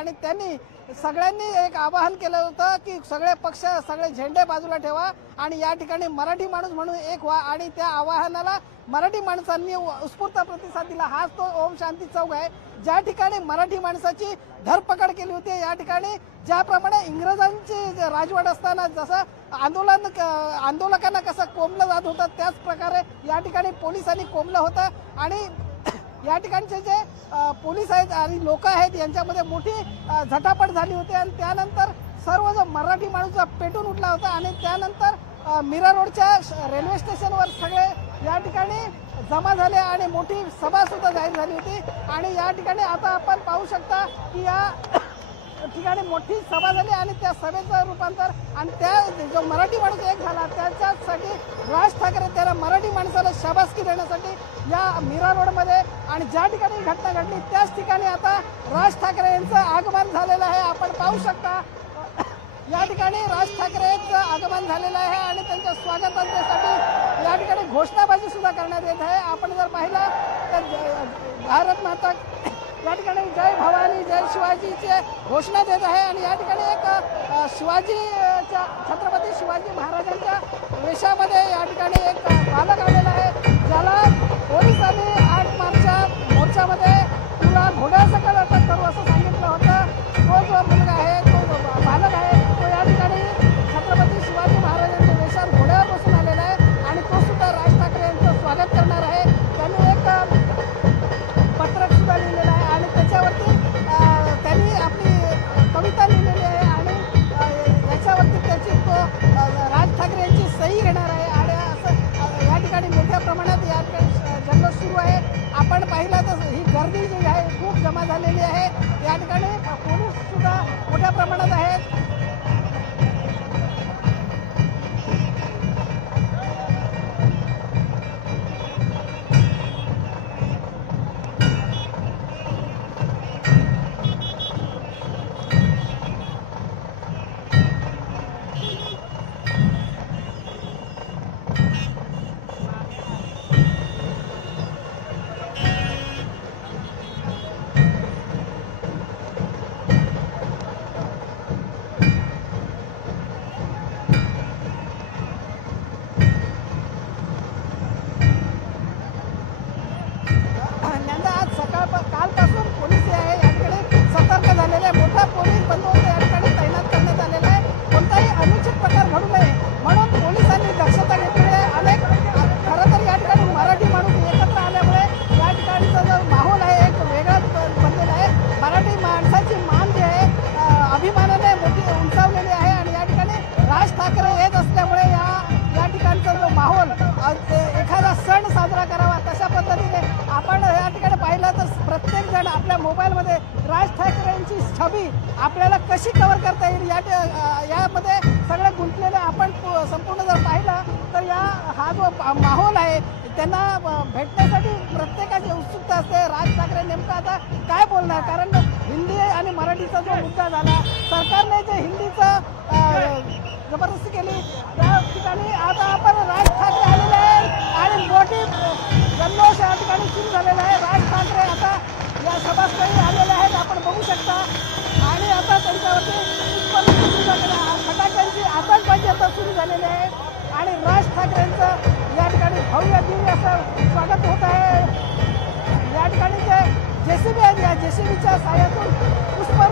आणि त्यांनी सगळ्यांनी एक आवाहन केलं होतं की सगळे पक्ष सगळे झेंडे बाजूला ठेवा आणि या ठिकाणी मराठी माणूस म्हणून एक व्हा आणि त्या आवाहनाला मराठी माणसांनी उत्स्फूर्त प्रतिसाद दिला। हाच तो ओम शांती चौक आहे ज्या ठिकाणी मराठी माणसाची धरपकड केली होती। या ठिकाणी ज्याप्रमाणे इंग्रजांची राजवट असताना जसं आंदोलकांना कसं कोंबलं जात होतं त्याच प्रकारे या ठिकाणी पोलिसांनी कोंबलं होतं आणि या ठिकाणचे जे पोलीस आहेत आणि लोक आहेत यांच्यामध्ये मोठी झटापट झाली होती आणि त्यानंतर सर्व जो मराठी माणूस पेटून उठला होता आणि त्यानंतर मीरा रोडच्या रेल्वे स्टेशनवर सगळे या ठिकाणी जमा झाले आणि मोठी सभा सुद्धा जाहीर झाली होती आणि या ठिकाणी आता आपण पाहू शकता की या ठिकाणी मोठी सभा झाली आणि त्या सभेचं रूपांतर आणि त्या जो मराठी माणूस एक झाला त्याच्यासाठी राज ठाकरे त्याला मराठी माणसाला शाबासकी देण्यासाठी या मीरा रोडमध्ये आणि ज्या ठिकाणी घटना घडली त्याच ठिकाणी आता राज ठाकरे यांचं आगमन झालेलं आहे। आपण पाहू शकता या ठिकाणी राज ठाकरेंचं आगमन झालेलं आहे आणि त्यांच्या स्वागतासाठी या ठिकाणी घोषणाबाजी सुद्धा करण्यात येत आहे। आपण जर पाहिलं तर भारत माता या ठिकाणी जय भवानी जय शिवाजीचे घोषणा देत आहे आणि या ठिकाणी एक शिवाजीच्या छत्रपती शिवाजी महाराजांच्या वेशामध्ये या ठिकाणी एक बालक आलेला आहे ज्याला पोलिसांनी 8 मार्चच्या मोर्चामध्ये तुला घोड्यासकट अटक करू असं सांगितलं होतं। तो जो मुलगा आहे तो बालक आहे तो या ठिकाणी छत्रपती शिवाजी महाराजांच्या वेशात घोड्यावर बसून आलेला आहे आणि तो सुद्धा राज ठाकरे यांचं स्वागत करणार आहे। त्यांनी एक पत्रक सुद्धा लिहिलेलं आहे आणि त्याच्यावरती त्यांनी आपली कविता लिहिलेली आहे आणि याच्यावरती त्याची तो राज ठाकरे यांची सही घेणार आहे आणि असं या ठिकाणी मोठ्या प्रमाणात या ठिकाणी जल्लोष सुरू आहे। आपण पाहिलं तर ही गर्दी जी आहे खूप जमा झालेली आहे। या ठिकाणी पोलीस सुद्धा मोठ्या प्रमाणात आहेत। कालपासून पोलीस आहे या ठिकाणी सतर्क झालेले आहे। मोठा पोलीस बंदोबस्त या ठिकाणी तैनात करण्यात आलेला आहे। कोणताही अनुचित प्रकार घडू नये म्हणून पोलिसांनी दक्षता घेतलेली आहे। अनेक खरं तर या ठिकाणी मराठी माणूस एकत्र आल्यामुळे या ठिकाणचा जो माहोल आहे एक वेगळाच बनलेला आहे। मराठी माणसाची मान जी आहे अभिमानाने मोठी उंचावलेली आहे आणि या ठिकाणी राज ठाकरे येत असल्यामुळे या ठिकाणचा जो माहोल एखादा सण साजरा करावा तशा पद्धतीने आपण या ठिकाणी पाहिलं तर प्रत्येक जण आपल्या मोबाईलमध्ये राज ठाकरेंची छबी आपल्याला कशी कव्हर करता येईल यामध्ये सगळे गुंतलेले आपण संपूर्ण जर पाहिलं तर हा जो माहोल आहे त्यांना भेटण्यासाठी प्रत्येकाची उत्सुकता असते। राज ठाकरे नेमकं आता काय बोलणार कारण हिंदी आणि मराठीचा जो मुद्दा झाला सरकारने जे हिंदीचं जबरदस्ती केली त्या ठिकाणी आता आपण राज ठाकरे आलेले आहे आणि मोठी जल्लोष या ठिकाणी सुरू झालेला आहे। राज ठाकरे आता या सभास्थळी आलेले आहेत आपण बघू शकता आणि आता त्यांच्यावरती फटाक्यांची आतषबाजी आता सुरू झालेली आहे आणि राज ठाकरेंचं या ठिकाणी भव्य दिव्य असं स्वागत होत आहे। या ठिकाणी जे जेसीबी आहेत या जेसीबीच्या साह्यातून पुष्प